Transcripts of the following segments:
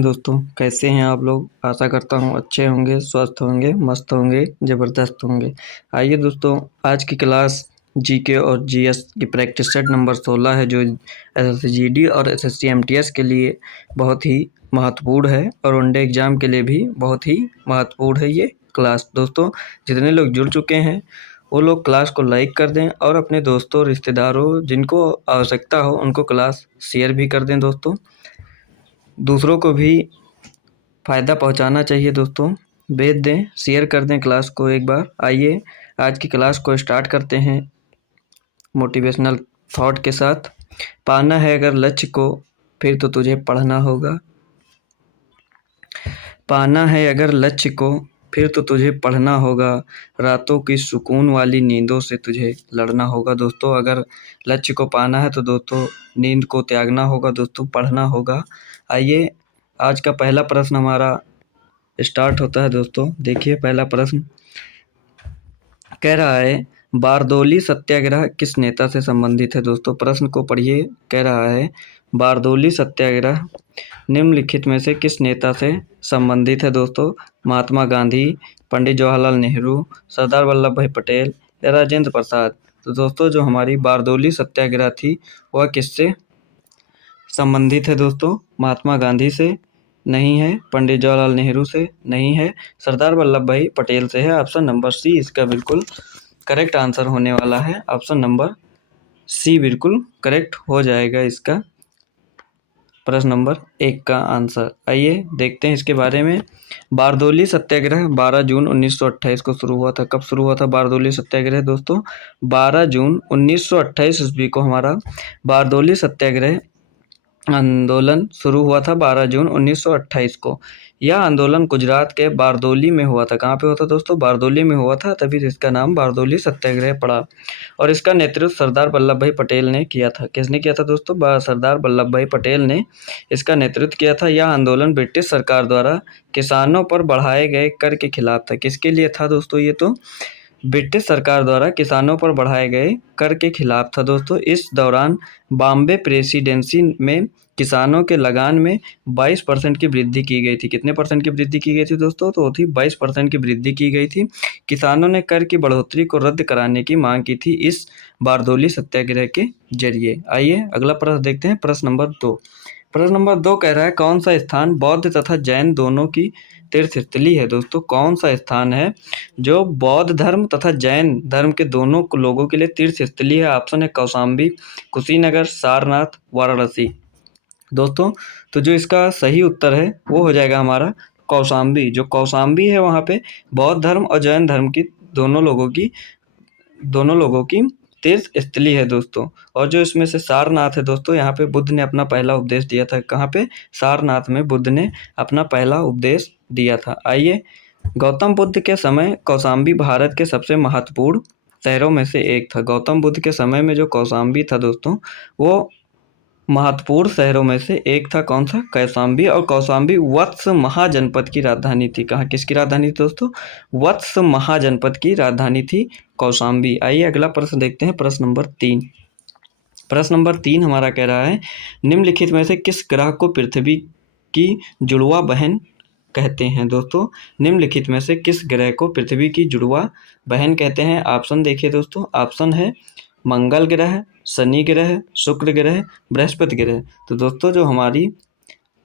Morning दोस्तों, कैसे हैं आप लोग। आशा करता हूँ अच्छे होंगे, स्वस्थ होंगे, मस्त होंगे, ज़बरदस्त होंगे। आइए दोस्तों, आज की क्लास जीके और जीएस की प्रैक्टिस सेट नंबर 16 है, जो एसएससी जीडी और एसएससी एमटीएस के लिए बहुत ही महत्वपूर्ण है और वनडे एग्ज़ाम के लिए भी बहुत ही महत्वपूर्ण है ये क्लास। दोस्तों, जितने लोग जुड़ चुके हैं वो लोग क्लास को लाइक कर दें और अपने दोस्तों, रिश्तेदारों, जिनको आवश्यकता हो उनको क्लास शेयर भी कर दें। दोस्तों, दूसरों को भी फ़ायदा पहुंचाना चाहिए। दोस्तों, भेज दें, शेयर कर दें क्लास को एक बार। आइए आज की क्लास को स्टार्ट करते हैं मोटिवेशनल थॉट के साथ। पाना है अगर लक्ष्य को, फिर तो तुझे पढ़ना होगा। पाना है अगर लक्ष्य को, फिर तो तुझे पढ़ना होगा। रातों की सुकून वाली नींदों से तुझे लड़ना होगा। दोस्तों, अगर लक्ष्य को पाना है तो दोस्तों नींद को त्यागना होगा। दोस्तों, पढ़ना होगा। आइए आज का पहला प्रश्न हमारा स्टार्ट होता है। दोस्तों देखिए, पहला प्रश्न कह रहा है, बारदौली सत्याग्रह किस नेता से संबंधित है। दोस्तों, प्रश्न को पढ़िए। कह रहा है, बारदौली सत्याग्रह निम्नलिखित में से किस नेता से संबंधित है। दोस्तों, महात्मा गांधी, पंडित जवाहरलाल नेहरू, सरदार वल्लभ भाई पटेल या राजेंद्र प्रसाद। तो दोस्तों, जो हमारी बारदौली सत्याग्रह थी वह किससे संबंधित है। दोस्तों, महात्मा गांधी से नहीं है, पंडित जवाहरलाल नेहरू से नहीं है, सरदार वल्लभ भाई पटेल से है। ऑप्शन नंबर सी इसका बिल्कुल करेक्ट आंसर होने वाला है। ऑप्शन नंबर सी बिल्कुल करेक्ट हो जाएगा इसका प्रश्न नंबर 1 का आंसर। आइए देखते हैं इसके बारे में। बारदौली सत्याग्रह 12 जून 1928 को शुरू हुआ था। कब शुरू हुआ था बारदौली सत्याग्रह। दोस्तों, 12 जून 1928 ईस्वी को हमारा बारदौली सत्याग्रह आंदोलन शुरू हुआ था। 12 जून 1928 को यह आंदोलन गुजरात के बारदौली में हुआ था। कहाँ पे हुआ था दोस्तों? बारदौली में हुआ था, तभी इसका नाम बारदौली सत्याग्रह पड़ा। और इसका नेतृत्व सरदार वल्लभ भाई पटेल ने किया था। किसने किया था दोस्तों? सरदार वल्लभ भाई पटेल ने इसका नेतृत्व किया था। यह आंदोलन ब्रिटिश सरकार द्वारा किसानों पर बढ़ाए गए कर के खिलाफ था। किसके लिए था दोस्तों? ये तो ब्रिटिश सरकार द्वारा किसानों पर बढ़ाए गए कर के खिलाफ था। दोस्तों, इस दौरान बॉम्बे प्रेसिडेंसी में किसानों के लगान में 22% की वृद्धि की गई थी। कितने परसेंट की वृद्धि की गई थी दोस्तों? तो थी 22% की वृद्धि की गई थी। किसानों ने कर की बढ़ोतरी को रद्द कराने की मांग की थी इस बारदौली सत्याग्रह के जरिए। आइए अगला प्रश्न देखते हैं, प्रश्न नंबर 2। प्रश्न नंबर 2 कह रहा है, कौन सा स्थान बौद्ध तथा जैन दोनों की तीर्थस्थली है। दोस्तों, कौन सा स्थान है जो बौद्ध धर्म तथा जैन धर्म के दोनों लोगों के लिए तीर्थस्थली है। ऑप्शन है कौशाम्बी, कुशीनगर, सारनाथ, वाराणसी। दोस्तों, तो जो इसका सही उत्तर है वो हो जाएगा हमारा कौशाम्बी। जो कौशाम्बी है वहाँ पे बौद्ध धर्म और जैन धर्म की दोनों लोगों की तीर्थ स्थली है। दोस्तों, और जो इसमें से सारनाथ है दोस्तों, यहाँ पे बुद्ध ने अपना पहला उपदेश दिया था। कहाँ पे? सारनाथ में बुद्ध ने अपना पहला उपदेश दिया था। आइए, गौतम बुद्ध के समय कौशाम्बी भारत के सबसे महत्वपूर्ण शहरों में से एक था। गौतम बुद्ध के समय में जो कौशाम्बी था दोस्तों, वो महत्वपूर्ण शहरों में से एक था। कौन सा? कौशाम्बी। और कौशाम्बी वत्स महाजनपद की राजधानी थी। कहाँ किसकी राजधानी थी दोस्तों? वत्स महाजनपद की राजधानी थी कौशाम्बी। आइए अगला प्रश्न देखते हैं, प्रश्न नंबर 3। प्रश्न नंबर 3 हमारा कह रहा है, निम्नलिखित में से किस ग्रह को पृथ्वी की जुड़वा बहन कहते हैं। दोस्तों, निम्नलिखित में से किस ग्रह को पृथ्वी की जुड़वा बहन कहते हैं। ऑप्शन देखिए दोस्तों, ऑप्शन है मंगल ग्रह, शनि ग्रह, शुक्र ग्रह, बृहस्पति ग्रह। तो दोस्तों, जो हमारी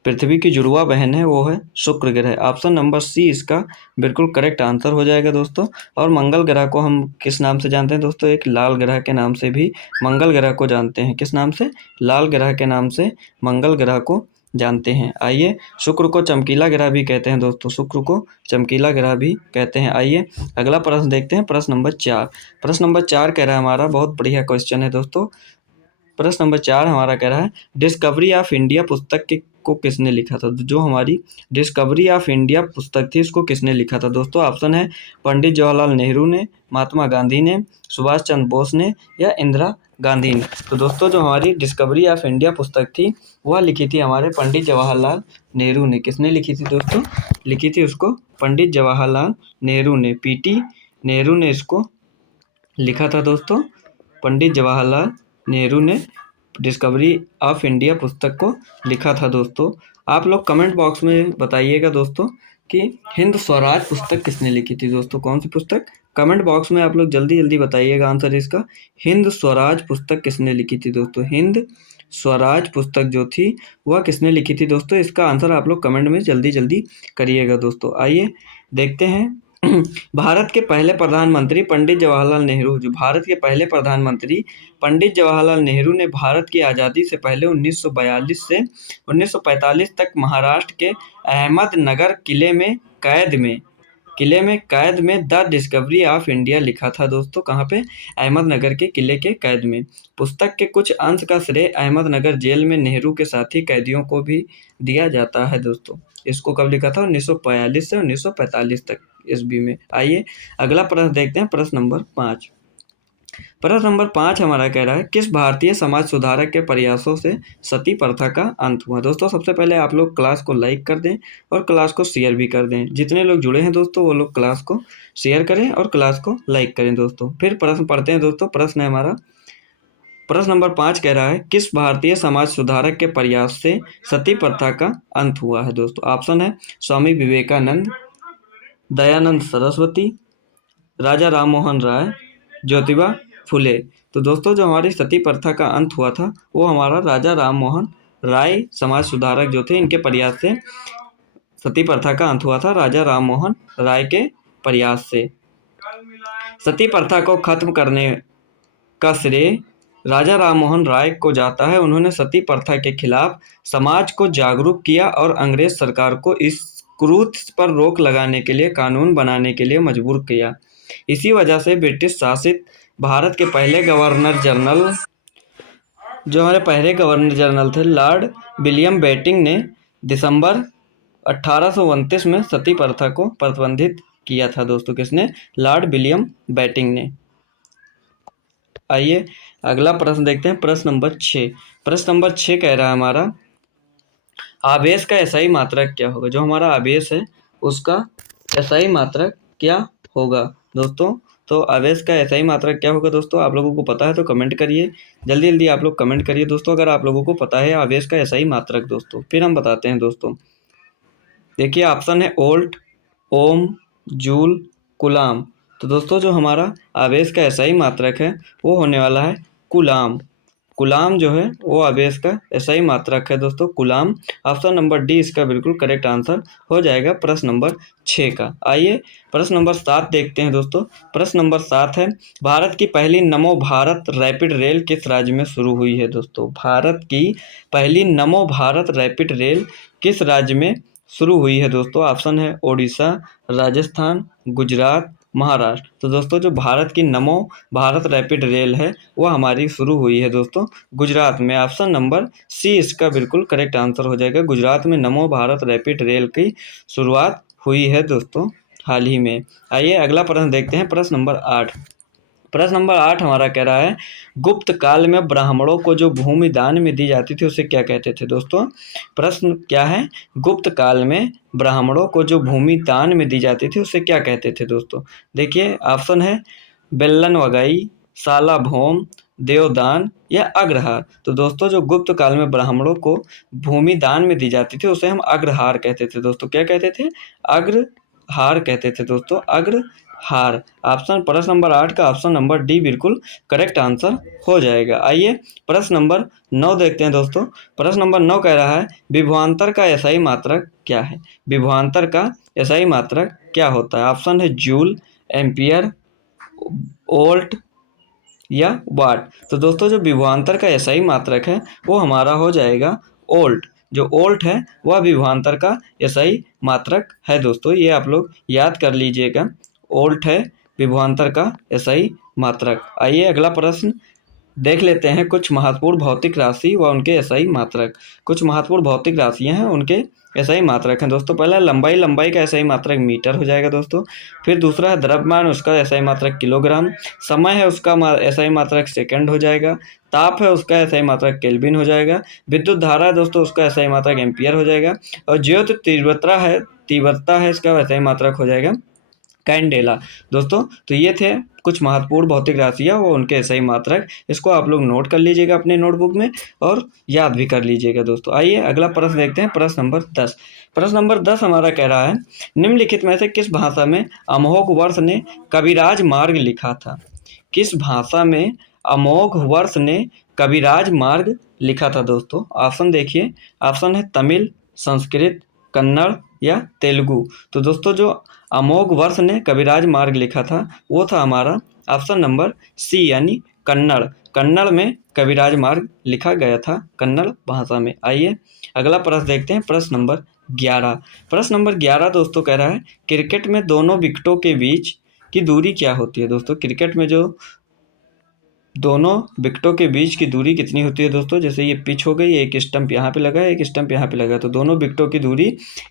पृथ्वी की जुड़वा बहन है वो है शुक्र ग्रह। ऑप्शन नंबर सी इसका बिल्कुल करेक्ट आंसर हो जाएगा दोस्तों। और मंगल ग्रह को हम किस नाम से जानते हैं दोस्तों? एक लाल ग्रह के नाम से भी मंगल ग्रह को जानते हैं। किस नाम से? लाल ग्रह के नाम से मंगल ग्रह को जानते हैं। आइए, शुक्र को चमकीला ग्रह भी कहते हैं दोस्तों, शुक्र को चमकीला ग्रह भी कहते हैं। आइए अगला प्रश्न देखते हैं, प्रश्न नंबर 4। प्रश्न नंबर 4 कह रहा है, हमारा बहुत बढ़िया क्वेश्चन है दोस्तों। प्रश्न नंबर 4 हमारा कह रहा है, डिस्कवरी ऑफ इंडिया पुस्तक को किसने लिखा था। जो हमारी डिस्कवरी ऑफ इंडिया पुस्तक थी इसको किसने लिखा था दोस्तों? ऑप्शन है पंडित जवाहरलाल नेहरू ने, महात्मा गांधी ने, सुभाष चंद्र बोस ने या इंदिरा गांधी ने। तो दोस्तों, जो हमारी डिस्कवरी ऑफ इंडिया पुस्तक थी वह लिखी थी हमारे पंडित जवाहरलाल नेहरू ने। किसने लिखी थी दोस्तों? लिखी थी उसको पंडित जवाहरलाल नेहरू ने। पीटी नेहरू ने इसको लिखा था दोस्तों। पंडित जवाहरलाल नेहरू ने डिस्कवरी ऑफ इंडिया पुस्तक को लिखा था दोस्तों। आप लोग कमेंट बॉक्स में बताइएगा दोस्तों कि हिंद स्वराज पुस्तक किसने लिखी थी दोस्तों, कौन सी पुस्तक? कमेंट बॉक्स में आप लोग जल्दी जल्दी बताइएगा आंसर इसका। हिंद स्वराज पुस्तक किसने लिखी थी दोस्तों? हिंद स्वराज पुस्तक जो थी वह किसने लिखी थी दोस्तों? इसका आंसर आप लोग कमेंट में जल्दी जल्दी करिएगा दोस्तों। आइए देखते हैं भारत के पहले प्रधानमंत्री पंडित जवाहरलाल नेहरू, जो भारत के पहले प्रधानमंत्री पंडित जवाहरलाल नेहरू ने भारत की आज़ादी से पहले 1942 से 1945 तक महाराष्ट्र के अहमदनगर किले में कैद में द डिस्कवरी ऑफ इंडिया लिखा था दोस्तों। कहाँ पे? अहमदनगर के किले के कैद में। पुस्तक के कुछ अंश का श्रेय अहमदनगर जेल में नेहरू के साथी कैदियों को भी दिया जाता है दोस्तों। इसको कब लिखा था? 1942 से 1945 तक ईस्वी में। आइए अगला प्रश्न देखते हैं, प्रश्न नंबर 5। प्रश्न नंबर 5 हमारा कह रहा है, किस भारतीय समाज सुधारक के प्रयासों से सती प्रथा का अंत हुआ? दोस्तों सबसे पहले आप लोग क्लास को लाइक कर दें और क्लास को शेयर भी कर दें। जितने लोग जुड़े हैं दोस्तों वो लोग क्लास को शेयर करें और क्लास को लाइक करें दोस्तों। फिर प्रश्न पढ़ते हैं दोस्तों। प्रश्न है हमारा, प्रश्न नंबर 5 कह रहा है, किस भारतीय समाज सुधारक के प्रयास से सती प्रथा का अंत हुआ है दोस्तों? ऑप्शन है स्वामी विवेकानंद, दयानंद सरस्वती, राजा राम मोहन राय, ज्योतिबा फुले। तो दोस्तों जो हमारी सती प्रथा का अंत हुआ था वो हमारा राजा राम मोहन राय समाज सुधारक जो थे, इनके प्रयास से सती प्रथा का अंत हुआ था, राजा राम मोहन राय के प्रयास से। सती प्रथा को खत्म करने का श्रेय राजा राम मोहन राय को जाता है। उन्होंने सती प्रथा के खिलाफ समाज को जागरूक किया और अंग्रेज सरकार को इस क्रूरता पर रोक लगाने के लिए कानून बनाने के लिए मजबूर किया। इसी वजह से ब्रिटिश शासित भारत के पहले गवर्नर जनरल, जो हमारे पहले गवर्नर जनरल थे, लॉर्ड विलियम बेटिंग ने दिसंबर 1829 में सती प्रथा को प्रतिबंधित किया था दोस्तों। किसने? लॉर्ड विलियम बेटिंग ने। आइए अगला प्रश्न देखते हैं, प्रश्न नंबर 6। प्रश्न नंबर 6 कह रहा है हमारा, आवेश का एसआई मात्रक क्या होगा? जो हमारा आवेश है उसका एसआई मात्रक क्या होगा दोस्तों? तो आवेश का एसआई मात्रक क्या होगा दोस्तों? आप लोगों को पता है तो कमेंट करिए, जल्दी जल्दी आप लोग कमेंट करिए दोस्तों अगर आप लोगों को पता है आवेश का एसआई मात्रक दोस्तों। फिर हम बताते हैं दोस्तों। देखिए ऑप्शन है वोल्ट, ओम, जूल, कूलाम। तो दोस्तों जो हमारा आवेश का एसआई मात्रक है वो होने वाला है कूलाम। कूलाम जो है वो आवेश का एसआई मात्रक है दोस्तों, कूलाम। ऑप्शन नंबर डी इसका बिल्कुल करेक्ट आंसर हो जाएगा प्रश्न नंबर 6 का। आइए प्रश्न नंबर 7 देखते हैं दोस्तों। प्रश्न नंबर 7 है, भारत की पहली नमो भारत रैपिड रेल किस राज्य में शुरू हुई है दोस्तों? भारत की पहली नमो भारत रैपिड रेल किस राज्य में शुरू हुई है दोस्तों? ऑप्शन है ओडिशा, राजस्थान, गुजरात, महाराष्ट्र। तो दोस्तों जो भारत की नमो भारत रैपिड रेल है वो हमारी शुरू हुई है दोस्तों गुजरात में। ऑप्शन नंबर सी इसका बिल्कुल करेक्ट आंसर हो जाएगा। गुजरात में नमो भारत रैपिड रेल की शुरुआत हुई है दोस्तों हाल ही में। आइए अगला प्रश्न देखते हैं, प्रश्न नंबर 8। प्रश्न नंबर 8 हमारा कह रहा है, गुप्त काल में ब्राह्मणों को जो भूमि दान में दी जाती थी उसे क्या कहते थे दोस्तों? प्रश्न क्या है, गुप्त काल में ब्राह्मणों को जो भूमि दान में दी जाती थी उसे क्या कहते थे दोस्तों? देखिए ऑप्शन है बेल्लन वगाई, साला भौम, देवदान या अग्रहार। तो दोस्तों जो गुप्त काल में ब्राह्मणों को भूमि दान में दी जाती थी उसे हम अग्रहार कहते थे दोस्तों। क्या कहते थे? अग्रहार कहते थे दोस्तों, अग्रहार। ऑप्शन प्रश्न नंबर 8 का ऑप्शन नंबर डी बिल्कुल करेक्ट आंसर हो जाएगा। आइए प्रश्न नंबर 9 देखते हैं दोस्तों। प्रश्न नंबर 9 कह रहा है, विभवांतर का एसआई मात्रक क्या है? विभवांतर का एसआई मात्रक क्या होता है? ऑप्शन है जूल, एम्पियर, वोल्ट या वाट। तो दोस्तों जो विभवांतर का एसआई मात्रक है वो हमारा हो जाएगा वोल्ट। जो वोल्ट है वह विभवांतर का एसआई मात्रक है दोस्तों, ये आप लोग याद कर लीजिएगा। वोल्ट है विभवांतर का एसआई मात्रक। आइए अगला प्रश्न देख लेते हैं, कुछ महत्वपूर्ण भौतिक राशि व उनके एसआई मात्रक। कुछ महत्वपूर्ण भौतिक राशियां हैं, उनके एसआई मात्रक हैं दोस्तों। पहला लंबाई का एसआई मात्रक मीटर हो जाएगा दोस्तों। फिर दूसरा है द्रव्यमान, उसका एसआई मात्रक किलोग्राम। समय है उसका एसआई मात्रक सेकंड हो जाएगा। ताप है उसका एसआई मात्रक केल्विन हो जाएगा। विद्युत धारा है दोस्तों उसका एसआई मात्रक एम्पियर हो जाएगा। और ज्योति तीव्रता है इसका एसआई मात्रक हो जाएगा कैंडेला। दोस्तों तो ये थे कुछ महत्वपूर्ण भौतिक राशियाँ वो उनके सही मात्रक। इसको आप लोग नोट कर लीजिएगा अपने नोटबुक में और याद भी कर लीजिएगा दोस्तों। आइए अगला प्रश्न देखते हैं, प्रश्न नंबर 10। प्रश्न नंबर 10 हमारा कह रहा है, निम्नलिखित में से किस भाषा में अमोघ वर्ष ने कविराज मार्ग लिखा था? किस भाषा में अमोघ वर्ष ने कविराज मार्ग लिखा था दोस्तों? ऑप्शन देखिए, ऑप्शन है तमिल, संस्कृत, कन्नड़ या तेलुगु। तो दोस्तों जो अमोघ वर्ष ने कविराज मार्ग लिखा था वो था हमारा ऑप्शन नंबर सी यानी कन्नड़। कन्नड़ में कविराज मार्ग लिखा गया था, कन्नड़ भाषा में। आइए अगला प्रश्न देखते हैं, प्रश्न नंबर 11। प्रश्न नंबर 11 दोस्तों कह रहा है, क्रिकेट में दोनों विकेटों के बीच की दूरी क्या होती है? दोस्तों क्रिकेट में जो दोनों विकेटों के बीच की दूरी कितनी होती है दोस्तों? जैसे ये पिच हो गई, एक स्टंप यहाँ पे लगा है, एक स्टंप यहाँ पे लगा है, तो दोनों विकेटों की दूरी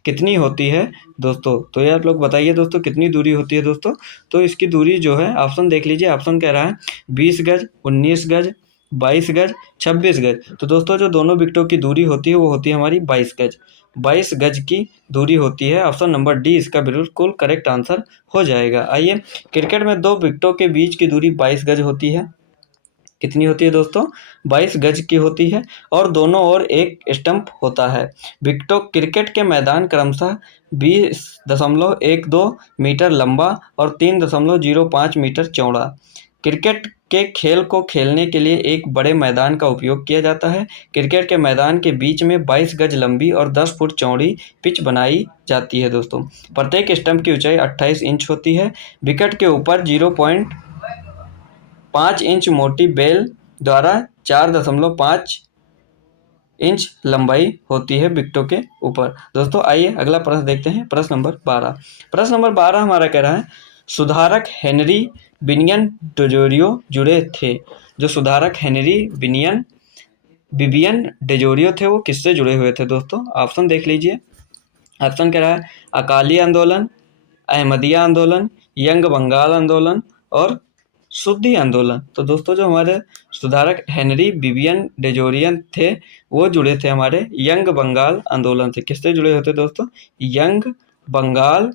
कितनी होती है दोस्तों? तो ये आप लोग बताइए दोस्तों कितनी दूरी होती है दोस्तों? तो इसकी दूरी जो है, ऑप्शन देख लीजिए, ऑप्शन कह रहा है 20 गज, 19 गज, 22 गज, 26 गज। तो दोस्तों जो दोनों विकेटों की दूरी होती है वो होती है हमारी 22 गज। 22 गज की दूरी होती है। ऑप्शन नंबर डी इसका बिल्कुल करेक्ट आंसर हो जाएगा। आइए, क्रिकेट में दो विकेटों के बीच की दूरी 22 गज होती है। कितनी होती है दोस्तों? 22 गज की होती है और दोनों ओर एक स्टंप होता है। विकेटों क्रिकेट के मैदान क्रमशः 20.12 मीटर लंबा और 3.05 मीटर चौड़ा। क्रिकेट के खेल को खेलने के लिए एक बड़े मैदान का उपयोग किया जाता है। क्रिकेट के मैदान के बीच में 22 गज लंबी और 10 फुट चौड़ी पिच बनाई जाती है दोस्तों। प्रत्येक स्टंप की ऊंचाई 28 इंच होती है। विकेट के ऊपर 0.5 इंच मोटी बेल द्वारा 4.5 इंच लंबाई होती है विकेटों के ऊपर। दोस्तों आइए अगला प्रश्न देखते हैं, प्रश्न नंबर 12। प्रश्न नंबर 12 हमारा कह रहा है, सुधारक हेनरी बिनियन डेजोरियो जुड़े थे। जो सुधारक हेनरी बिबियन डेजोरियो थे वो किससे जुड़े हुए थे दोस्तों? ऑप्शन देख लीजिए। ऑप्शन कह रहा है अकाली आंदोलन, अहमदिया आंदोलन, यंग बंगाल आंदोलन और शुद्धि आंदोलन। तो दोस्तों जो हमारे सुधारक हेनरी बिबियन डेजोरियन थे वो जुड़े थे हमारे यंग बंगाल आंदोलन से। किससे जुड़े होते दोस्तों? यंग बंगाल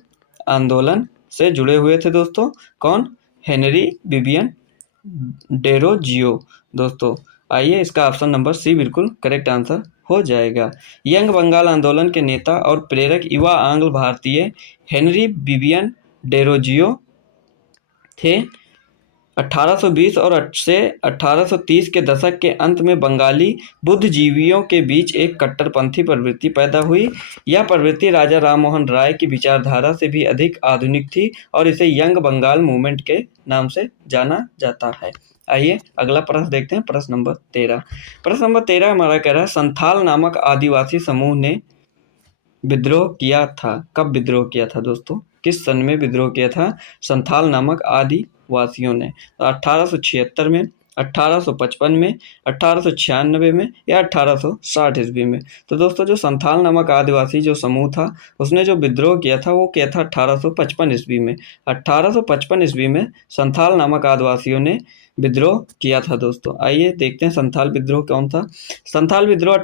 आंदोलन से जुड़े हुए थे दोस्तों। कौन? हेनरी बिबियन डेरोजियो दोस्तों। आइए इसका ऑप्शन नंबर सी बिल्कुल करेक्ट आंसर हो जाएगा। यंग बंगाल आंदोलन के नेता और प्रेरक युवा आंग्ल भारतीय हेनरी बिबियन डेरोजियो थे। 1820 और से 1830 के दशक के अंत में बंगाली बुद्धिजीवियों के बीच एक कट्टरपंथी प्रवृत्ति पैदा हुई। यह प्रवृत्ति राजा राममोहन राय की विचारधारा से भी अधिक आधुनिक थी और इसे यंग बंगाल मूवमेंट के नाम से जाना जाता है। आइए अगला प्रश्न देखते हैं, प्रश्न नंबर 13। प्रश्न नंबर 13 हमारा कह रहा है, संथाल नामक आदिवासी समूह ने विद्रोह किया था। कब विद्रोह किया था दोस्तों? किस सन में विद्रोह किया था संथाल नामक आदिवासियों ने? 1876 में, 1855 में, 1896 में या 1860 ईस्वी में? तो दोस्तों जो संथाल नामक आदिवासी जो समूह था उसने जो विद्रोह किया था वो किया था 1855 ईस्वी में। 1855 ईस्वी में संथाल नामक आदिवासियों ने विद्रोह किया था दोस्तों। आइए देखते हैं संथाल विद्रोह कौन था। संथाल विद्रोह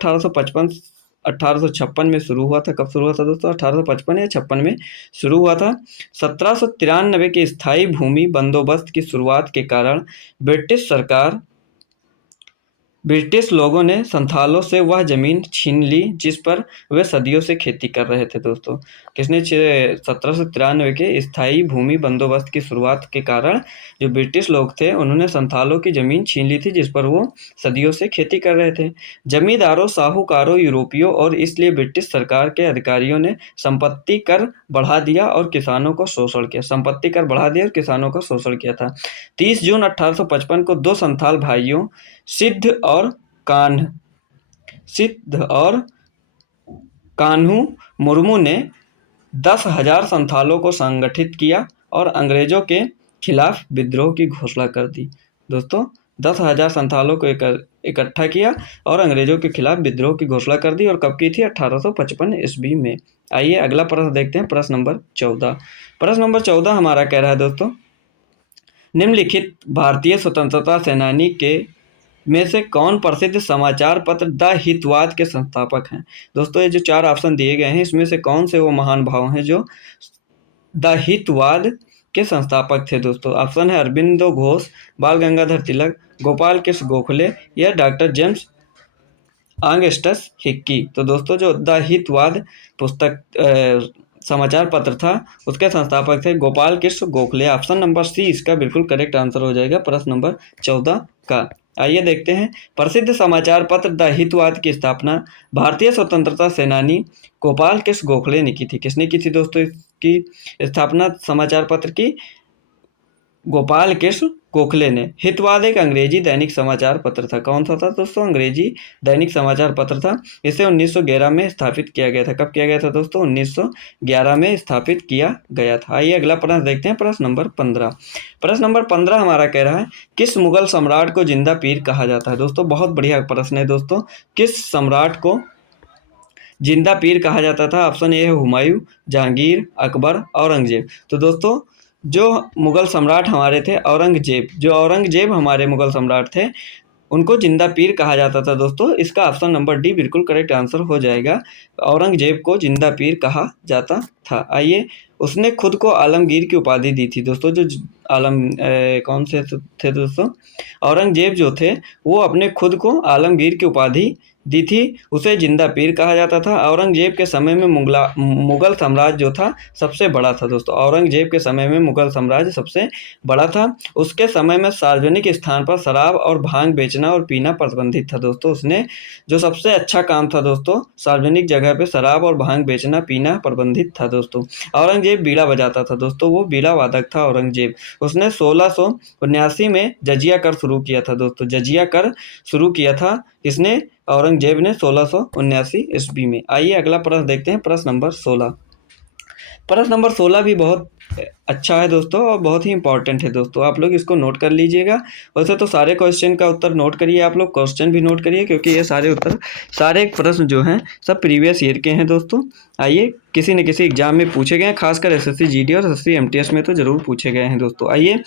1856 में शुरू हुआ था। कब शुरू हुआ था दोस्तों? 1855 या 56 में शुरू हुआ था। 1793 के स्थायी भूमि बंदोबस्त की शुरुआत के कारण ब्रिटिश लोगों ने संथालों से वह जमीन छीन ली जिस पर वे सदियों से खेती कर रहे थे दोस्तों। किसने? 1793 के स्थायी भूमि बंदोबस्त की शुरुआत के कारण जो ब्रिटिश लोग थे उन्होंने संथालों की जमीन छीन ली थी जिस पर वो सदियों से खेती कर रहे थे। जमींदारों, साहूकारों, यूरोपियों और इसलिए ब्रिटिश सरकार के अधिकारियों ने संपत्ति कर बढ़ा दिया और किसानों को शोषण किया। संपत्ति कर बढ़ा दिया और किसानों का शोषण किया था। 30 जून 1855 को दो संथाल भाइयों सिद्ध और कान्हू मुर्मू ने 10,000 संथालों को संगठित किया और अंग्रेजों के खिलाफ विद्रोह की घोषणा कर दी। दोस्तों 10,000 संथालों को इकट्ठा किया और अंग्रेजों के खिलाफ विद्रोह की घोषणा कर दी। और कब की थी? 1855 ईस्वी में। आइए अगला प्रश्न देखते हैं, प्रश्न नंबर 14। प्रश्न नंबर 14 हमारा कह रहा है दोस्तों, निम्नलिखित भारतीय स्वतंत्रता सेनानी के में से कौन प्रसिद्ध समाचार पत्र द हितवाद के संस्थापक हैं? दोस्तों ये जो 4 ऑप्शन दिए गए हैं इसमें से कौन से वो महान भाव हैं जो द हितवाद के संस्थापक थे दोस्तों? ऑप्शन है अरबिंदो घोष, बाल गंगाधर तिलक, गोपाल कृष्ण गोखले या डॉक्टर जेम्स आंगस्टस हिक्की। तो दोस्तों जो द हितवाद पुस्तक समाचार पत्र था उसके संस्थापक थे Gopal Krishna Gokhale. Option number C इसका बिल्कुल करेक्ट आंसर हो जाएगा प्रश्न नंबर 14 का। आइए देखते हैं, प्रसिद्ध समाचार पत्र द हितवाद की स्थापना भारतीय स्वतंत्रता सेनानी गोपाल कृष्ण गोखले ने की थी। किसने की थी दोस्तों इसकी स्थापना समाचार पत्र की? गोपाल कृष्ण गोखले ने। हितवाद एक अंग्रेजी दैनिक समाचार पत्र था। कौन सा था दोस्तों? अंग्रेजी दैनिक समाचार पत्र था। इसे 1911 में स्थापित किया गया था। कब किया गया था दोस्तों? 1911 में स्थापित किया गया था। आइए अगला प्रश्न देखते हैं, प्रश्न नंबर 15। प्रश्न नंबर 15 हमारा कह रहा है, किस मुगल सम्राट को जिंदा पीर कहा जाता है? दोस्तों बहुत बढ़िया प्रश्न है दोस्तों। किस सम्राट को जिंदा पीर कहा जाता था? ऑप्शन ए है हुमायूं, जहांगीर, अकबर, औरंगजेब। तो दोस्तों जो मुगल सम्राट हमारे थे औरंगजेब हमारे मुगल सम्राट थे, उनको जिंदा पीर कहा जाता था दोस्तों। इसका ऑप्शन नंबर डी बिल्कुल करेक्ट आंसर हो जाएगा। औरंगजेब को जिंदा पीर कहा जाता था। आइए, उसने खुद को आलमगीर की उपाधि दी थी दोस्तों। जो कौन से थे दोस्तों? औरंगजेब जो थे वो अपने खुद को आलमगीर की उपाधि दी थी, उसे जिंदा पीर कहा जाता था। औरंगजेब के समय में मुगल साम्राज्य जो था सबसे बड़ा था दोस्तों। औरंगजेब के समय में मुगल साम्राज्य सबसे बड़ा था। उसके समय में सार्वजनिक स्थान पर शराब और भांग बेचना और पीना प्रतिबंधित था दोस्तों। उसने जो सबसे अच्छा काम था दोस्तों, सार्वजनिक जगह पे शराब और भांग बेचना पीना प्रतिबंधित था दोस्तों। औरंगजेब बीड़ा बजाता था दोस्तों, वो बीड़ा वादक था औरंगजेब। उसने 1679 में जजिया कर शुरू किया था दोस्तों। जजिया कर शुरू किया था किसने? औरंगजेब ने 1679 ईस्वी में। आइए अगला प्रश्न देखते हैं, प्रश्न नंबर 16। प्रश्न नंबर 16 भी बहुत अच्छा है दोस्तों और बहुत ही इंपॉर्टेंट है दोस्तों। आप लोग इसको नोट कर लीजिएगा। वैसे तो सारे क्वेश्चन का उत्तर नोट करिए, आप लोग क्वेश्चन भी नोट करिए, क्योंकि ये सारे प्रश्न जो हैं सब प्रीवियस ईयर के हैं दोस्तों। आइए, किसी न किसी एग्जाम में पूछे गए हैं, खासकर एसएससी जीडी और एसएससी एमटीएस में तो जरूर पूछे गए हैं दोस्तों। आइए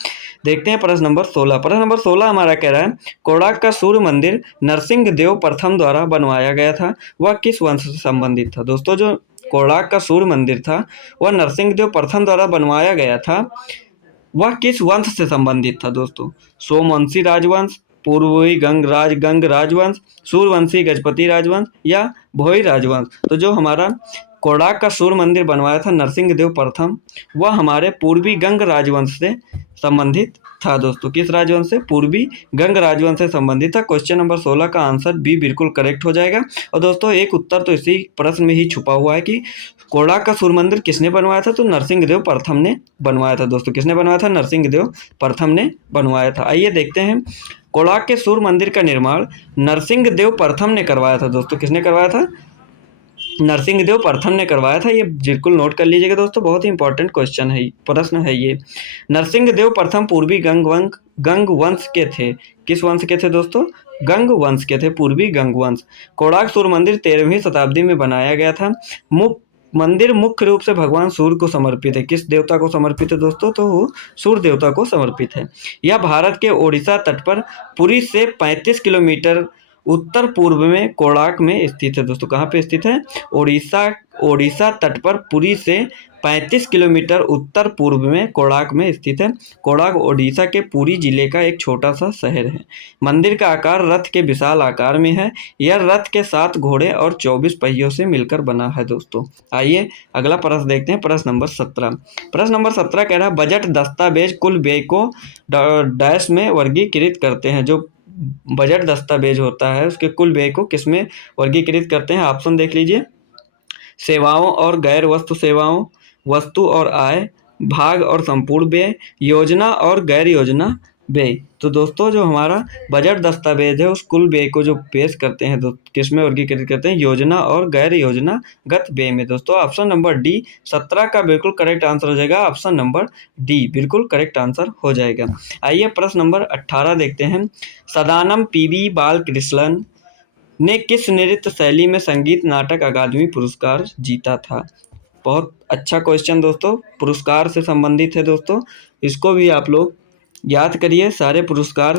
देखते हैं प्रश्न नंबर 16। प्रश्न नंबर 16 हमारा कह रहा है, कोणार्क का सूर्य मंदिर नरसिंह देव प्रथम द्वारा बनवाया गया था, वह किस वंश से संबंधित था? दोस्तों जो कोणार्क का सूर्य मंदिर था वह नरसिंह देव प्रथम द्वारा बनवाया गया था, वह किस वंश से संबंधित था दोस्तों? सोमवंशी राजवंश, पूर्वी गंग राजवंश, सूर्यवंशी गजपति राजवंश या भोई राजवंश। तो जो हमारा कोणार्क का सूर्य मंदिर बनवाया था नरसिंह देव प्रथम, वह हमारे पूर्वी गंग राजवंश से संबंधित था दोस्तों। किस राजवंश से? पूर्वी गंग राजवंश से संबंधित था। क्वेश्चन नंबर 16 का आंसर बी बिल्कुल करेक्ट हो जाएगा। और दोस्तों एक उत्तर तो इसी प्रश्न में ही छुपा हुआ है कि कोणार्क का सूर्य मंदिर किसने बनवाया था? तो नरसिंह देव प्रथम ने बनवाया था दोस्तों। किसने बनवाया था? नरसिंह देव प्रथम ने बनवाया था। आइए देखते हैं, कोणार्क के सूर्य मंदिर का निर्माण नरसिंह देव प्रथम ने करवाया था दोस्तों। किसने करवाया था? नरसिंह देव प्रथम ने करवाया था। ये बिल्कुल नोट कर लीजिएगा दोस्तों, बहुत ही इंपॉर्टेंट क्वेश्चन है, प्रश्न है ये। नरसिंह देव प्रथम पूर्वी गंग वंश के थे। किस वंश के थे दोस्तों? गंग वंश के थे, पूर्वी गंग वंश। कोणार्क सूर्य मंदिर 13वीं शताब्दी में बनाया गया था। मंदिर मुख्य रूप से भगवान सूर्य को समर्पित है। किस देवता को समर्पित है दोस्तों? तो वो सूर्य देवता को समर्पित है। यह भारत के ओडिशा तट पर पुरी से 35 किलोमीटर उत्तर पूर्व में कोणार्क में स्थित है दोस्तों। कहाँ पे स्थित है? ओडिशा तट पर पुरी से 35 किलोमीटर उत्तर पूर्व में कोणार्क में स्थित है। कोणार्क ओडिशा के पुरी जिले का एक छोटा सा शहर है। मंदिर का आकार रथ के विशाल आकार में है। यह रथ के 7 घोड़े और 24 पहियों से मिलकर बना है दोस्तों। आइए अगला प्रश्न देखते हैं, प्रश्न नंबर 17। प्रश्न नंबर 17 कह रहा है, बजट दस्तावेज कुल व्यय को डैश में वर्गीकृत करते हैं। जो बजट दस्तावेज होता है उसके कुल व्यय को किसमें वर्गीकृत करते हैं? ऑप्शन देख लीजिए, सेवाओं और गैर वस्तु सेवाओं, वस्तु और आय, भाग और संपूर्ण व्यय, योजना और गैर योजना व्यय। तो दोस्तों जो हमारा बजट दस्तावेज है उस कुल व्यय को जो पेश करते हैं किसमें वर्गीकृत करते हैं? योजना और गैर योजनागत व्यय में दोस्तों। ऑप्शन नंबर डी 17 का बिल्कुल करेक्ट आंसर हो जाएगा। ऑप्शन नंबर डी बिल्कुल करेक्ट आंसर हो जाएगा। आइए प्रश्न नंबर 18 देखते हैं, सदानम पीवी बालकृष्णन ने किस नृत्य शैली में संगीत नाटक अकादमी पुरस्कार जीता था? बहुत अच्छा क्वेश्चन दोस्तों, पुरस्कार से संबंधित है दोस्तों। इसको भी आप लोग याद करिए, सारे पुरस्कार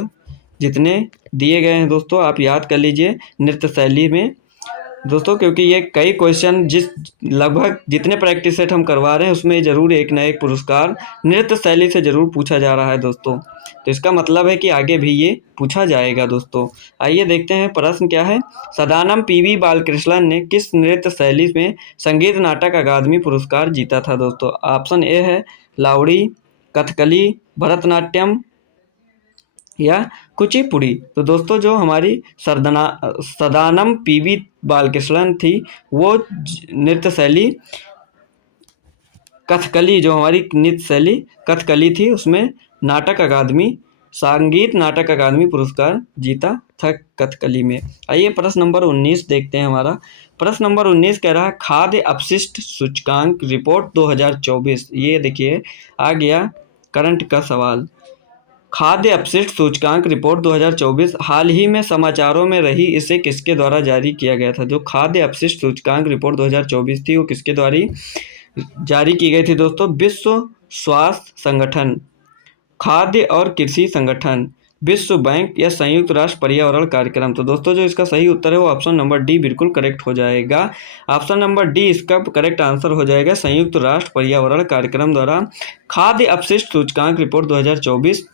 जितने दिए गए हैं दोस्तों आप याद कर लीजिए। नृत्य शैली में दोस्तों, क्योंकि ये कई क्वेश्चन लगभग जितने प्रैक्टिस सेट हम करवा रहे हैं उसमें ज़रूर एक ना एक पुरस्कार नृत्य शैली से ज़रूर पूछा जा रहा है दोस्तों। तो इसका मतलब है कि आगे भी ये पूछा जाएगा दोस्तों। आइए देखते हैं प्रश्न क्या है। सदानम पीवी बालकृष्णन ने किस नृत्य शैली में संगीत नाटक अकादमी पुरस्कार जीता था दोस्तों? ऑप्शन ए है लावड़ी, कथकली, भरतनाट्यम या कुचिपुड़ी। तो दोस्तों, जो हमारी सदानम पीवी बालकृष्णन थी वो नृत्य शैली कथकली, जो हमारी नृत्य शैली कथकली थी, उसमें संगीत नाटक अकादमी पुरस्कार जीता था कथकली में। आइए प्रश्न नंबर 19 देखते हैं हमारा। प्रश्न नंबर 19 कह रहा है खाद्य अपशिष्ट सूचकांक रिपोर्ट 2024। ये देखिए आ गया करंट का सवाल। खाद्य अपशिष्ट सूचकांक रिपोर्ट 2024 हाल ही में समाचारों में रही, इसे किसके द्वारा जारी किया गया था? जो खाद्य अपशिष्ट सूचकांक रिपोर्ट 2024 थी वो किसके द्वारा जारी की गई थी दोस्तों? विश्व स्वास्थ्य संगठन, खाद्य और कृषि संगठन, विश्व बैंक या संयुक्त राष्ट्र पर्यावरण कार्यक्रम। तो दोस्तों, जो इसका सही उत्तर है वो ऑप्शन नंबर डी बिल्कुल करेक्ट हो जाएगा। ऑप्शन नंबर डी इसका करेक्ट आंसर हो जाएगा। संयुक्त राष्ट्र पर्यावरण कार्यक्रम द्वारा खाद्य अपशिष्ट सूचकांक रिपोर्ट 2024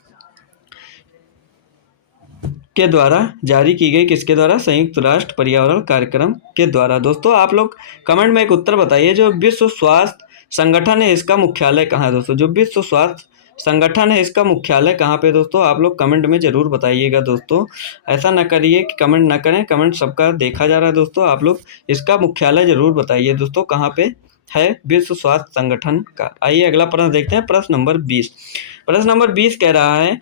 के द्वारा जारी की गई। किसके द्वारा? संयुक्त राष्ट्र पर्यावरण कार्यक्रम के द्वारा। दोस्तों, आप लोग कमेंट में एक उत्तर बताइए। जो विश्व स्वास्थ्य संगठन है इसका मुख्यालय कहाँ है दोस्तों? जो विश्व स्वास्थ्य संगठन है इसका मुख्यालय कहाँ पे दोस्तों? आप लोग कमेंट में ज़रूर बताइएगा दोस्तों। ऐसा ना करिए कि कमेंट ना करें, कमेंट सबका देखा जा रहा है दोस्तों। आप लोग इसका मुख्यालय ज़रूर बताइए दोस्तों, कहाँ पे है विश्व स्वास्थ्य संगठन का। आइए अगला प्रश्न देखते हैं। प्रश्न नंबर 20। प्रश्न नंबर 20 कह रहा है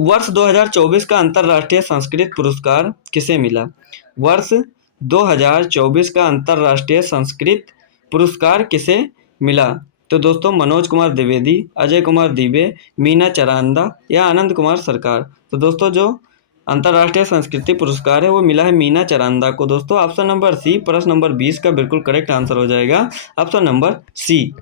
वर्ष 2024 का अंतर्राष्ट्रीय संस्कृत पुरस्कार किसे मिला? वर्ष 2024 का अंतर्राष्ट्रीय संस्कृत पुरस्कार किसे मिला? तो दोस्तों, मनोज कुमार द्विवेदी, अजय कुमार दिबे, मीना चरांदा या आनंद कुमार सरकार। तो दोस्तों, जो अंतर्राष्ट्रीय संस्कृति पुरस्कार है वो मिला है मीना चरांदा को दोस्तों। ऑप्शन नंबर सी प्रश्न नंबर 20 का बिल्कुल करेक्ट आंसर हो जाएगा, ऑप्शन नंबर सी।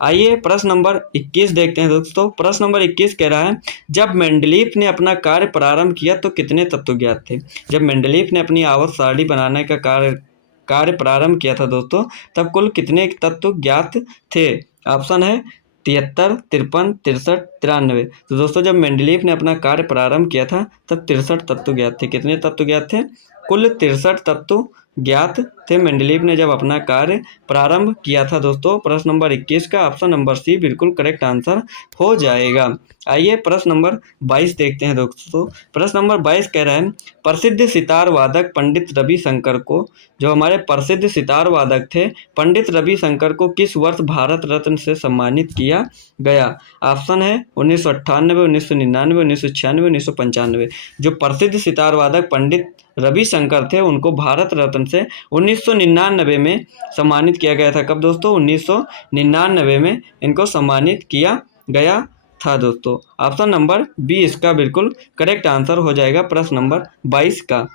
आइए प्रश्न नंबर 21 देखते हैं दोस्तों। प्रश्न नंबर 21 कह रहा है जब मेंडलीव ने अपना कार्य प्रारंभ किया तो कितने तत्व ज्ञात थे? जब मेंडलीव ने अपनी आवर्त सारणी बनाने का कार्य प्रारंभ किया था दोस्तों, तब कुल कितने तत्व ज्ञात थे? ऑप्शन है 73, 53, 63, 93। तो दोस्तों, जब मेंडलीव ने अपना कार्य प्रारंभ किया था तब 63 तत्व ज्ञात थे। कितने तत्व ज्ञात थे? कुल 63 तत्व ज्ञात थे मेंडलीव ने जब अपना कार्य प्रारंभ किया था दोस्तों। प्रश्न नंबर 21 का ऑप्शन नंबर सी बिल्कुल करेक्ट आंसर हो जाएगा। आइए प्रश्न नंबर 22 देखते हैं दोस्तों। प्रश्न नंबर 22 कह रहा है प्रसिद्ध सितार वादक पंडित रविशंकर को, जो हमारे प्रसिद्ध सितार वादक थे पंडित रविशंकर को किस वर्ष भारत रत्न से सम्मानित किया गया? ऑप्शन है 1998, 1999, 1996, 1995। जो प्रसिद्ध सितार वादक पंडित रविशंकर थे उनको भारत रत्न से 1999 में सम्मानित किया गया था। कब दोस्तों? 1999 में इनको सम्मानित किया गया था दोस्तों। ऑप्शन नंबर बी इसका बिल्कुल करेक्ट आंसर हो जाएगा प्रश्न नंबर 22 का।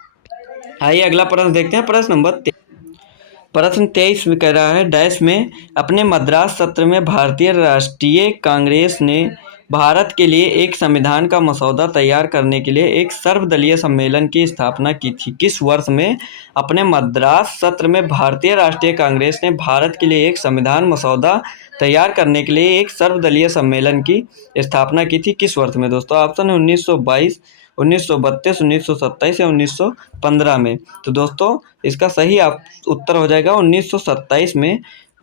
आइए अगला प्रश्न देखते हैं। प्रश्न 23 में कह रहा है डैश में अपने मद्रास सत्र में भारतीय राष्ट्रीय कांग्रेस ने भारत के लिए एक संविधान का मसौदा तैयार करने के लिए एक सर्वदलीय सम्मेलन की स्थापना की थी? किस वर्ष में अपने मद्रास सत्र में भारतीय राष्ट्रीय कांग्रेस ने भारत के लिए एक संविधान मसौदा तैयार करने के लिए एक सर्वदलीय सम्मेलन की स्थापना की थी? किस वर्ष में दोस्तों? ऑप्शन है 1922, 1932, 1927 या 1915 में। तो दोस्तों, इसका सही उत्तर हो जाएगा 1927 में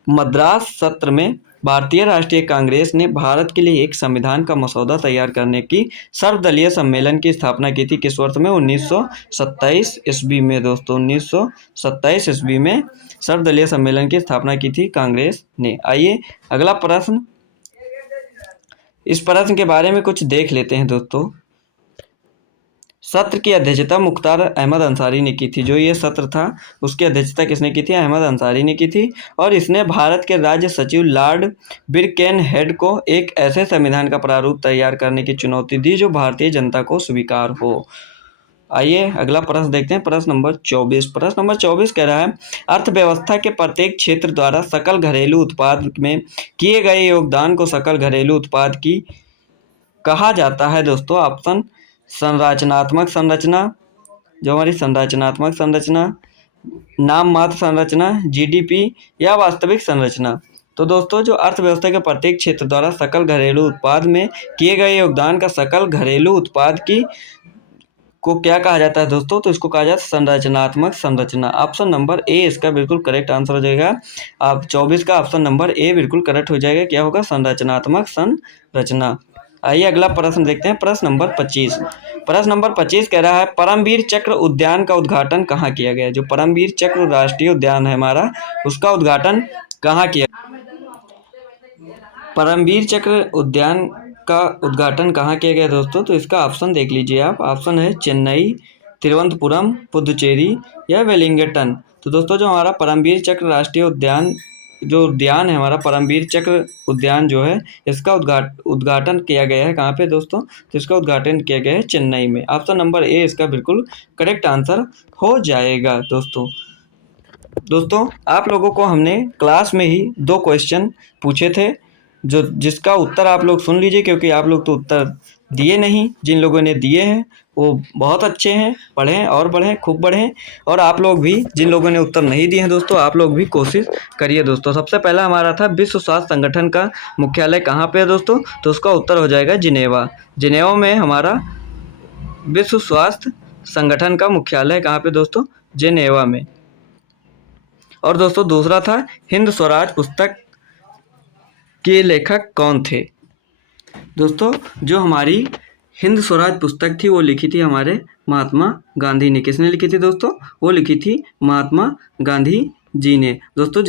मद्रास सत्र में भारतीय राष्ट्रीय कांग्रेस ने भारत के लिए एक संविधान का मसौदा तैयार करने की सर्वदलीय सम्मेलन की स्थापना की थी। किस वर्ष में? 1927 ईस्वी में दोस्तों। 1927 ईस्वी में सर्वदलीय सम्मेलन की स्थापना की थी कांग्रेस ने। आइए अगला प्रश्न, इस प्रश्न के बारे में कुछ देख लेते हैं दोस्तों। सत्र की अध्यक्षता मुख्तार अहमद अंसारी ने की थी। जो ये सत्र था उसकी अध्यक्षता किसने की थी? अहमद अंसारी ने की थी। और इसने भारत के राज्य सचिव लॉर्ड बिरकेनहेड को एक ऐसे संविधान का प्रारूप तैयार करने की चुनौती दी जो भारतीय जनता को स्वीकार हो। आइए अगला प्रश्न देखते हैं। प्रश्न नंबर 24। प्रश्न नंबर 24 कह रहा है अर्थव्यवस्था के प्रत्येक क्षेत्र द्वारा सकल घरेलू उत्पाद में किए गए योगदान को सकल घरेलू उत्पाद की कहा जाता है दोस्तों। ऑप्शन संरचनात्मक संरचना, जो हमारी संरचनात्मक संरचना, नाम मात्र संरचना, जीडीपी या वास्तविक संरचना। तो दोस्तों जो अर्थव्यवस्था के प्रत्येक क्षेत्र द्वारा सकल घरेलू उत्पाद में किए गए योगदान का सकल घरेलू उत्पाद की को क्या कहा जाता है दोस्तों? तो इसको कहा जाता है संरचनात्मक संरचना। ऑप्शन नंबर ए इसका बिल्कुल करेक्ट आंसर हो जाएगा। आप 24 का ऑप्शन नंबर ए बिल्कुल करेक्ट हो जाएगा। क्या होगा? संरचनात्मक संरचना। आइए अगला प्रश्न देखते हैं, प्रश्न नंबर 25। प्रश्न नंबर 25 कह रहा है परमवीर चक्र उद्यान का उद्घाटन कहाँ किया गया? जो परमवीर चक्र राष्ट्रीय उद्यान है हमारा, उसका उद्घाटन कहाँ किया? परमवीर चक्र उद्यान का उद्घाटन कहाँ किया गया दोस्तों? तो इसका ऑप्शन देख लीजिए आप। ऑप्शन है चेन्नई, तिरुवनंतपुरम, पुदुचेरी या वेलिंगटन। तो दोस्तों जो हमारा परमवीर चक्र राष्ट्रीय उद्यान जो उद्यान है हमारा, परमवीर चक्र उद्यान जो है, इसका उद्घाटन किया गया है कहाँ पे दोस्तों? तो इसका उद्घाटन किया गया है चेन्नई में। ऑप्शन नंबर ए इसका बिल्कुल करेक्ट आंसर हो जाएगा दोस्तों। दोस्तों आप लोगों को हमने क्लास में ही 2 क्वेश्चन पूछे थे, जिसका उत्तर आप लोग सुन लीजिए, क्योंकि आप लोग तो उत्तर दिए नहीं। जिन लोगों ने दिए हैं वो बहुत अच्छे हैं, पढ़ें और बढ़ें, खूब बढ़ें। और आप लोग भी जिन लोगों ने उत्तर नहीं दिए हैं दोस्तों, आप लोग भी कोशिश करिए दोस्तों। सबसे पहला हमारा था विश्व स्वास्थ्य संगठन का मुख्यालय कहाँ पे है दोस्तों? तो उसका उत्तर हो जाएगा जिनेवा। जिनेवा में हमारा विश्व स्वास्थ्य संगठन का मुख्यालय कहाँ पे दोस्तों? जिनेवा में। और दोस्तों दूसरा था हिंद स्वराज पुस्तक के लेखक कौन थे? दोस्तों जो हमारी हिंद स्वराज पुस्तक थी वो लिखी थी हमारे महात्मा गांधी ने। किसने लिखी थी दोस्तों? वो लिखी थी महात्मा गांधी जी ने। दोस्तों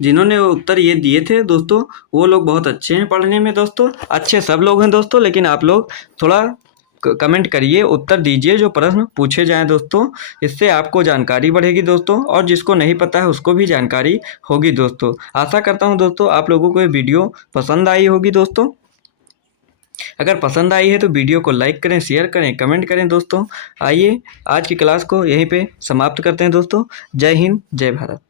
जिन्होंने उत्तर ये दिए थे दोस्तों, वो लोग बहुत अच्छे हैं पढ़ने में दोस्तों। अच्छे सब लोग हैं दोस्तों, लेकिन आप लोग थोड़ा कमेंट करिए, उत्तर दीजिए जो प्रश्न पूछे जाएं दोस्तों। इससे आपको जानकारी बढ़ेगी दोस्तों, और जिसको नहीं पता है उसको भी जानकारी होगी दोस्तों। आशा करता हूं दोस्तों आप लोगों को ये वीडियो पसंद आई होगी दोस्तों। अगर पसंद आई है तो वीडियो को लाइक करें, शेयर करें, कमेंट करें दोस्तों। आइए आज की क्लास को यहीं पे समाप्त करते हैं दोस्तों। जय हिंद, जय भारत।